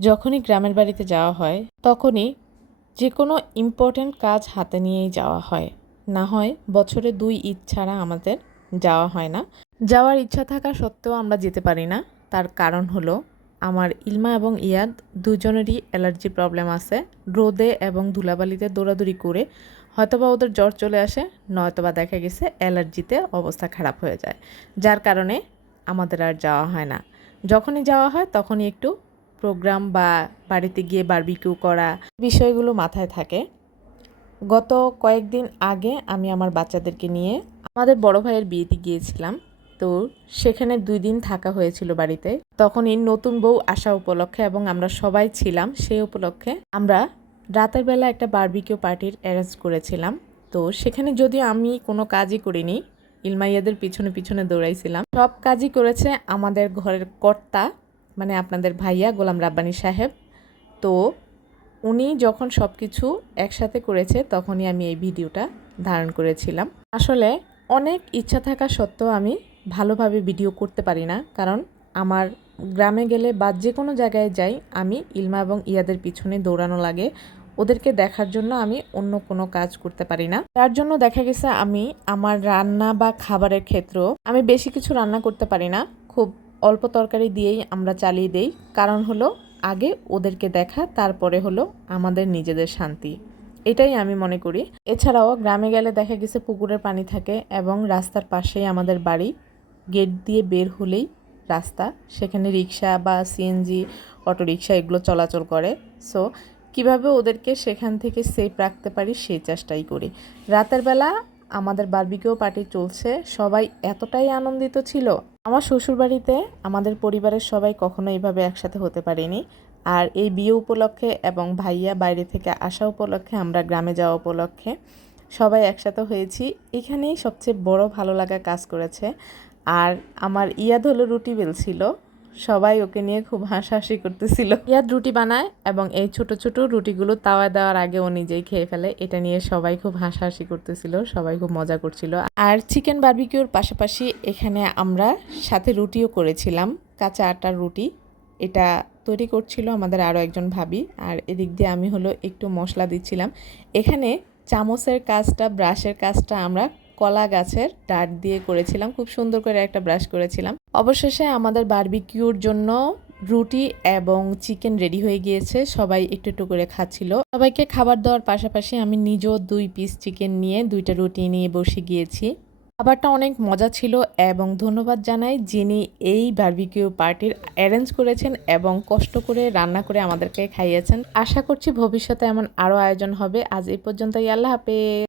যখনই গ্রামের বাড়িতে যাওয়া হয়, তখনই যে কোনো ইম্পর্ট্যান্ট কাজ হাতে নিয়েই যাওয়া হয়। না হয় বছরে দুই ঈদ ছাড়া আমাদের যাওয়া হয় না। যাওয়ার ইচ্ছা থাকা সত্ত্বেও আমরা যেতে পারি না। তার কারণ হলো, আমার ইলমা এবং ইয়াদ দুজনেরই অ্যালার্জি প্রবলেম আছে। রোদে এবং ধুলাবালিতে দৌড়াদৌড়ি করে হয়তোবা ওদের জ্বর চলে আসে, নয়তোবা দেখা গেছে অ্যালার্জিতে অবস্থা খারাপ হয়ে যায়। যার কারণে আমাদের আর যাওয়া হয় না। যখনই যাওয়া হয়, তখনই একটু প্রোগ্রাম বা বাড়িতে গিয়ে বারবিকিউ করা বিষয়গুলো মাথায় থাকে। গত কয়েকদিন আগে আমি আমার বাচ্চাদেরকে নিয়ে আমাদের বড় ভাইয়ের বিয়েতে গিয়েছিলাম। তো সেখানে দুই দিন থাকা হয়েছিল বাড়িতে। তখনই নতুন বউ আসা উপলক্ষে এবং আমরা সবাই ছিলাম সেই উপলক্ষে আমরা রাতের বেলা একটা বারবিকিউ পার্টির অ্যারেঞ্জ করেছিলাম। তো সেখানে যদিও আমি কোনো কাজই করিনি, ইলমাইয়াদের পিছনে পিছনে দৌড়াইছিলাম। সব কাজই করেছে আমাদের ঘরের কর্তা মানে আপনাদের ভাইয়া গোলাম রাব্বানি সাহেব। তো উনি যখন সব কিছু একসাথে করেছে, তখনই আমি এই ভিডিওটা ধারণ করেছিলাম। আসলে অনেক ইচ্ছা থাকা সত্ত্বেও আমি ভালোভাবে ভিডিও করতে পারি না। কারণ আমার গ্রামে গেলে বা যে কোনো জায়গায় যাই, আমি ইলমা এবং ইয়াদের পিছনে দৌড়ানো লাগে। ওদেরকে দেখার জন্য আমি অন্য কোনো কাজ করতে পারি না। তার জন্য দেখা গেছে আমি আমার রান্না বা খাবারের ক্ষেত্রেও আমি বেশি কিছু রান্না করতে পারি না। খুব অল্প তরকারি দিয়েই আমরা চালিয়ে দেই। কারণ হলো, আগে ওদেরকে দেখা, তারপরে হলো আমাদের নিজেদের শান্তি। এটাই আমি মনে করি। এছাড়াও গ্রামে গেলে দেখা গেছে পুকুরের পানি থাকে এবং রাস্তার পাশেই আমাদের বাড়ি। গেট দিয়ে বের হলেই রাস্তা। সেখানে রিক্সা বা সিএনজি অটোরিকশা এগুলো চলাচল করে। সো, কীভাবে ওদেরকে সেখান থেকে সেফ রাখতে পারি সেই চেষ্টাই করি। রাতের বেলা আমাদের বারবিকিউ পার্টি চলছে। সবাই এতটাই আনন্দিত ছিল আমার শ্বশুরবাড়িতে আমাদের পরিবারের সবাই কখনো এইভাবে একসাথে হতে পারিনি। আর এই বিয়ে উপলক্ষে এবং ভাইয়া বাইরে থেকে আসা উপলক্ষে, আমরা গ্রামে যাওয়া উপলক্ষে সবাই একসাথে হয়েছি। এখানেই সবচেয়ে বড় ভালো লাগা কাজ করেছে। আর আমার ইয়াদ হলো রুটি বেলছিল সবাই ওকে নিয়ে খুব হাসাহাসি করতেছিল। ইয়াদ রুটি বানায় এবং এই ছোট ছোট রুটিগুলো তাওয়া দেওয়ার আগে ও নিজেই খেয়ে ফেলে। এটা নিয়ে সবাই খুব হাসাহাসি করতেছিল, সবাই খুব মজা করছিল। আর চিকেন বারবিকিউর পাশাপাশি এখানে আমরা সাথে রুটিও করেছিলাম, কাঁচা আটার রুটি। এটা তৈরি করছিল আমাদের আরও একজন ভাবি, আর এদিক দিয়ে আমি হলো একটু মশলা দিচ্ছিলাম। এখানে চামচের কাজটা, ব্রাশের কাজটা আমরা কলা গাছের ডাট দিয়ে করেছিলাম। খুব সুন্দর করে একটা ব্রাশ করেছিলাম। অবশেষে আমাদের বারবিকিউর জন্য রুটি এবং চিকেন রেডি হয়ে গিয়েছে। সবাই একটু একটু করে খাচ্ছিল। সবাইকে খাবার দেওয়ার পাশাপাশি আমি নিজেও দুই পিস চিকেন নিয়ে দুইটা রুটি নিয়ে বসে গিয়েছি। খাবারটা অনেক মজা ছিল এবং ধন্যবাদ জানাই যিনি এই বার্বিকিউ পার্টির অ্যারেঞ্জ করেছেন এবং কষ্ট করে রান্না করে আমাদেরকে খাইয়েছেন। আশা করছি ভবিষ্যতে এমন আরও আয়োজন হবে। আজ এই পর্যন্তই। আল্লাহ হাফেজ।